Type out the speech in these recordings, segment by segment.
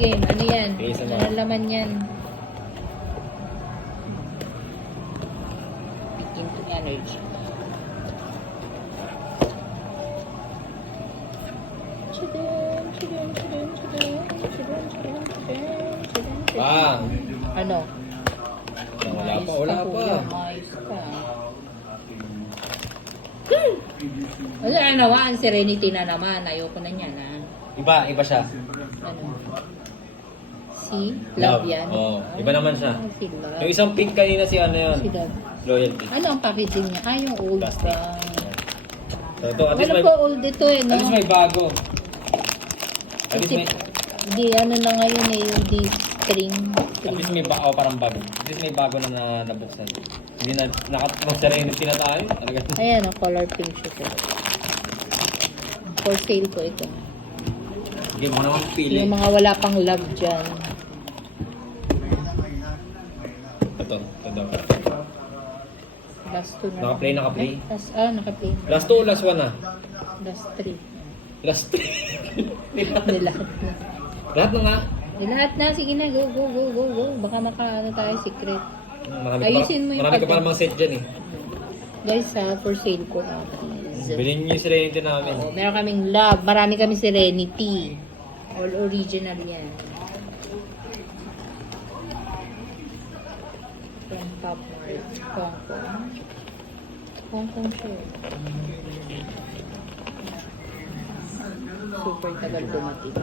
game. Ano yan? Isa mo. Ano laman yan? Into energy. Bang! Ano? Wala pa, wala pa. Mais pa. Wala na naman, Serenity na naman. Ayoko na niyan, ha? Iba siya. Ano? Si Love yan? Oo. Iba naman siya. Si Love. Yung isang pink kanina si ano yun? Si Love. Loyalty. Ano ang packaging niya? Ah, yung old Plastic. pa. So, ito, at least Ano may, po old ito eh, no? at least may bago. At least Kasi, may, di ano na ngayon eh, yung di string. at least may bago, parang bago. At least may bago na nabuksan. Hindi na, mag-serenity na tayo. Talaga. Ayan, ang color pink siya. Sir. For sale ko ito. Sige, mo naman pili. Yung mga wala pang love dyan. Ito. Last 2 na. Naka-play, naka-play. Naka-play. Last 2 o last 1 na? Last 3. Last 3. Nilahat na. Lahat na nga. Nilahat na. Sige na, go. Baka makaano tayo secret. Marami Ayusin mo yung marami ka pa pagka- namang set dyan eh. Guys, for sale ko. Please. Bilhin niyo yung serenity namin. Oo, meron kaming love. Marami kami Serenity. All original yan. From Pop Mart. Hong Kong. Hong Kong siya. Super tagal dumating.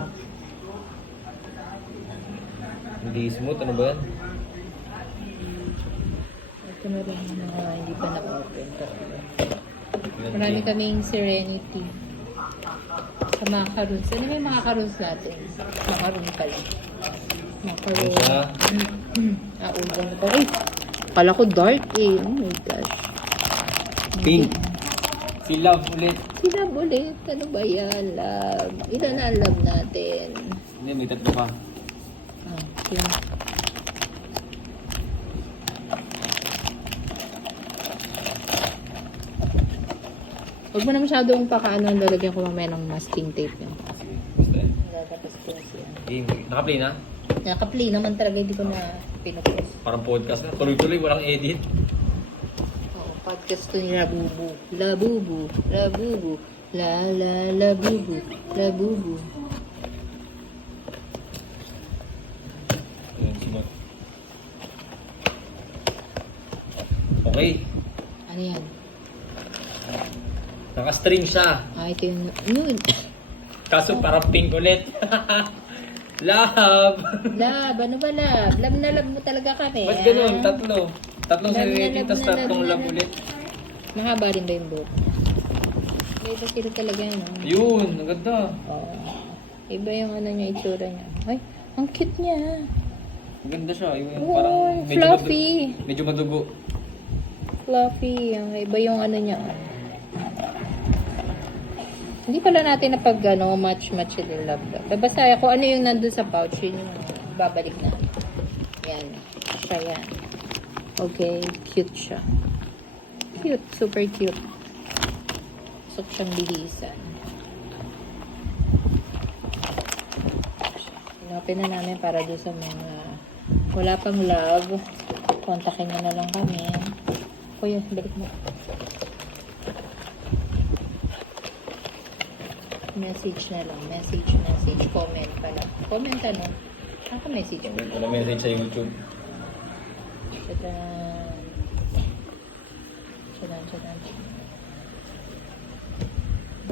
Hindi smooth. Ano ba yan? Ito na rin mga hindi pa na-open. Marami kaming Serenity. Sa macaroons. Ano may macaroons natin? Macaroon pala. Macaroon. Isa. Ulan na ba? Ay! Kala ko dark eh. Oh my gosh. Pink. Si Love ulit. Si Love ulit. Ano ba yan? Love. Ilan na ang love natin? Hindi, may tatlo pa. Yun. Huwag mo na masyadong pakaano ang lalagyan ko mamaya ng masking tape yan. Sige, basta yun. Lalabas ko siya. Game. Naka-play na? Naka-play naman talaga, hindi ko na pinupost. Parang podcast na. Tuloy-tuloy, walang edit. Oo, podcast to ni Labubu. Labubu. Labubu. Labubu. Labubu. Ayan, simot. Okay. Ano yan? Naka-string siya. Ito yung... Yun. Kaso parang pink ulit. Love! Love. Ano ba love? Love na love mo talaga kami. Ba't ganun? Tatlo. Tatlong Love na serenity, love tapos na tatlong love na love love. ulit. Mahaba rin ba yung boat? Iba sila talaga yan. Yun, ang ganda. Oo. Iba yung ano niya, itsura niya. Ay, ang cute niya. Ang ganda siya. Yung Wow, parang fluffy. Medyo madugo. Fluffy. Iba yung ano niya. Hindi pala natin na pag match yung love. Babasa kung ano yung nandun sa pouch, yun yung babalik na. Yan. Siya yan. Okay. Cute siya. Cute. Super cute. Gusto ko siyang bihisan. Hinapin na namin para doon sa mga wala pang love. Kontakin nyo na lang kami. Kuya, balik mo. Message na lang. Message. Comment pala. Comment ano? Ako message mo. Wala message sa YouTube. Chadan.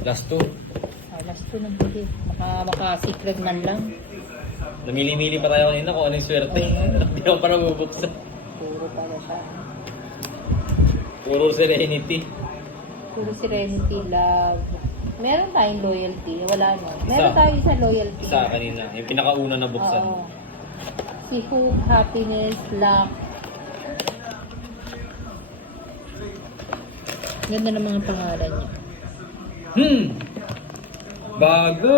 Last two. Last two na huli. Maka-secret man lang. Namili-mili pa tayo kanina kung ano yung swerte. Oo. Hindi ako pa nabubuksan. Puro pala siya. Puro serenity. Puro Serenity, Love. Meron tayong loyalty. Wala no. Meron Isa. tayo sa loyalty. Isa kanina. Yung pinakauna na buksan. Oo. Si Hope, Happiness, Luck. Ganda ng mga pangalan niya. Bago.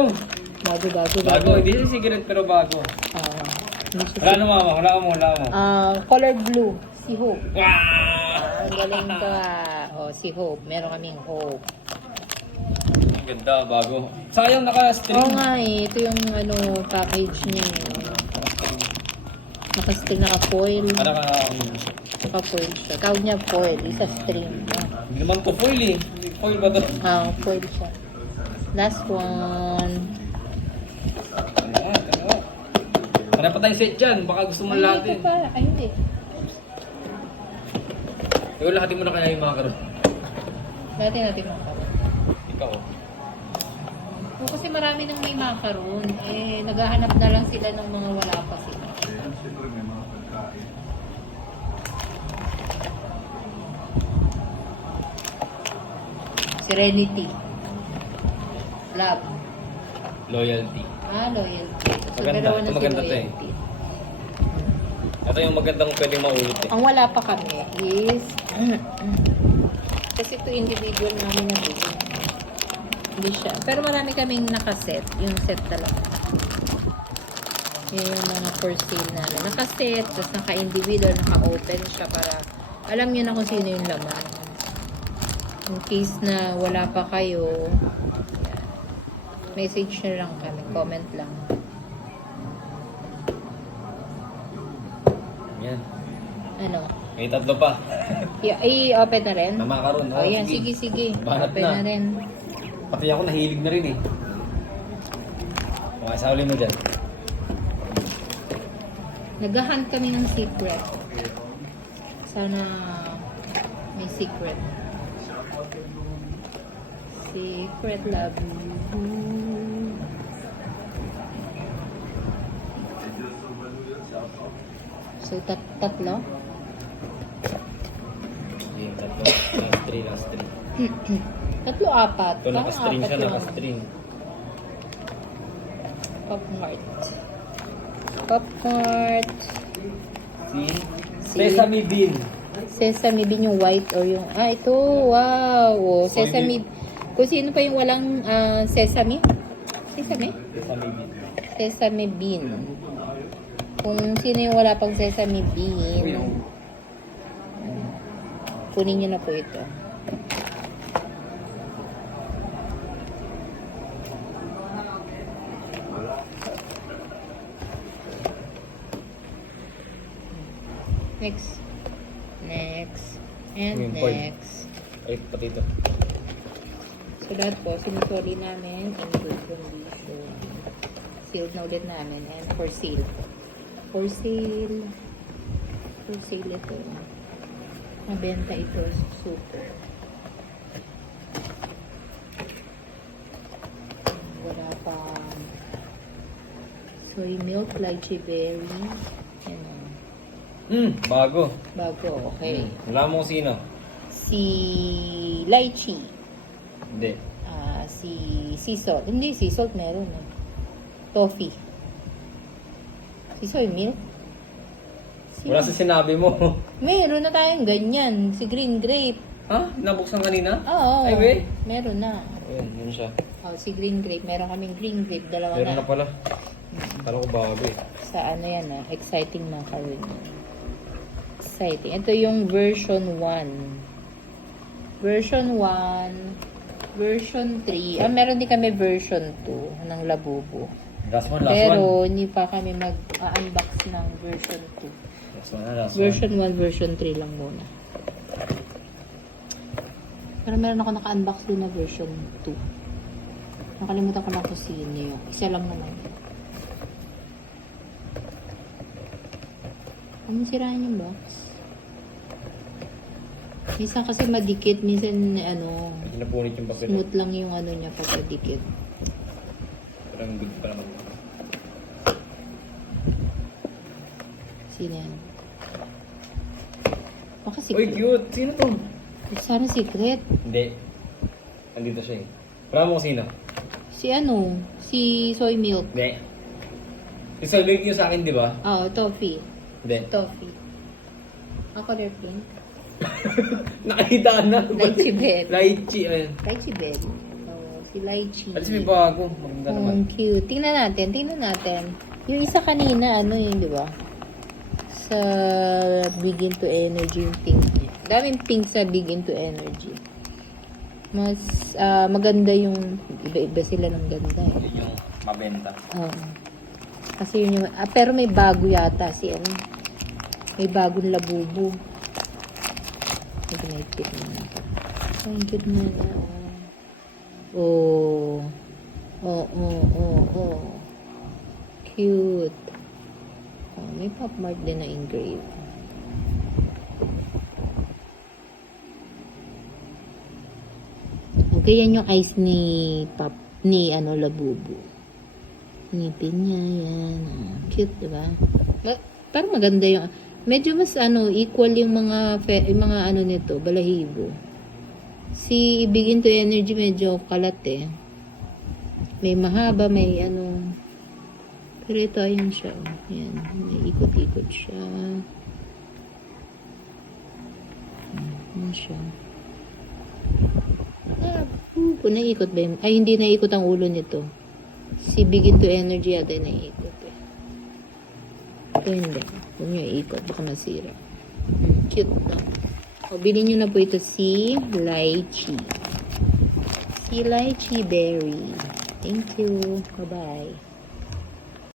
Bago. Hindi siya secret pero bago. Hindi siya- Wala na mama. Wala mo. Colored blue. Si Hope. Wow! Ang galing ka. Si Hope. Meron kaming Hope. Ganda, bago. Sayang naka-string. Oo nga eh. Ito yung ano, package niya eh. Naka-string, naka-foil. Naka-foil siya. Tawag niya foil. Isa string. Hindi naman to foil eh. Foil ba to? Foil siya. Last one. Ano? Para pa tayong set dyan. Baka gusto mo lahat Ito eh. pa. Ay, hindi. Ikaw lahatin mo na kaya yung macaron. Dati natin macaron. Ikaw. O, kasi marami nang may macaron. Eh, naghahanap na lang sila ng mga wala pa sila. Serenity. Love. Loyalty. Loyalty. So, Maganda. dalawa na Ito si maganda to eh. loyalty. Ito yung magandang pwedeng maulit eh. Ang wala pa kami is kasi ito individual namin na bili. Hindi siya. Pero marami kaming nakaset. Yung set talaga. Yun yung mga for sale namin. Nakaset, tapos naka-individual, naka-open siya para alam niyo na kung sino yung laman. In case na wala pa kayo, message nyo lang kami. Comment lang. Yan. Ano? May tatlo pa. I-open na rin? Na macaron. O yan, sige. Banat Open na rin. Pati ako nahilig na rin eh. Okay, sa uli mo dyan. Naghahunt kami ng secret. Sana may secret. Secret love. So, tatlo? Yung tatlo. Last three. Tatlo, apat. Ito naka-string Apat siya, lang. naka-string. Pop Mart. Pop Mart. See? See? Sesame bean. Sesame bean yung white or yung... ito. Wow. Oh, sesame. Kung sino pa yung walang sesame? Sesame? Sesame bean. Sesame bean. Kung sino yung wala pang sesame bean, kunin nyo na po ito. Next. And Yung point. next. Ay, pati ito. So, lahat po, sinusoli namin in good condition. Sealed na ulit namin. And for sale. For sale. For sale ito. Mabenta ito. Super. Wala pa. Soy milk, lychee berry. Ano. Bago. Bago, okay. Wala mo kung sino. Si lychee. Hindi. Si sea salt. Hindi, sea salt meron. Toffee. Si soy milk. Wala sa sinabi mo. Meron na tayong ganyan. Si green grape. Ha? Nabuksan kanina? Oo. Ay, wait. Meron na. Ayun, yun siya. Si green grape. Meron kaming green grape. Dalawa Meron na. na pala. Kala ko bago eh. Sa ano yan exciting macaron. Exciting. Ito yung version 1. Version 1. Version 3. Meron din kami version 2 ng Labubu. Last one. Pero hindi pa kami mag-unbox ng version 2. Last Version 1, version 3 lang muna. Pero meron ako naka-unbox doon na version 2. Nakalimutan ko na kung sino yung. Isa lang naman. Ano sirahan yung box? Minsan kasi madikit. Minsan Hindi napunit yung papel. smooth lang yung ano niya pag madikit. Parang good pa naman. Sino yan? Baka Uy, secret. cute! Sino to? Sana secret. Hindi. Andito siya eh. Wala mo kung sino? Si soy milk. Hindi. Isa ulit yung sa akin, di ba? Oo, toffee. Hindi. Toffee. Color pink. Nakita na. Lychee bed. Lychee. Ayun. Lychee bed. Si Lychee. Alis may bago. Maganda naman. Cute. Tingnan natin. Yung isa kanina, yun, di ba? Sa Big Into Energy yung pink niya. Daming pink sa Big Into Energy. Mas maganda yung iba-iba sila ng ganda eh. Yun yung mabenta. Oo. Kasi yun yung, pero may bago yata si ano. May bagong labubo. Ito may tip na ito. Ang cute na na. Oh. Oh. Cute. Oh, may pop mark din na engrave. Okay, yan yung eyes ni Labubu. Ngipin niya, yan. Oh, cute, diba? Parang maganda yung, medyo mas equal yung mga ano nito, balahibo. Si Begin to Energy medyo kalat eh. May mahaba, may pero ito, ayan siya. Oh. Ayan, may ikot-ikot siya. Ayan siya. Kung naikot ba yung... Ay, hindi naikot ang ulo nito. Si Begin to Energy yata yung naikot eh. Ito hindi. Kung nyo ikot, baka masira. Cute, no? O, bilhin nyo na po ito si Lychee. Si Lychee Berry. Thank you. Bye-bye.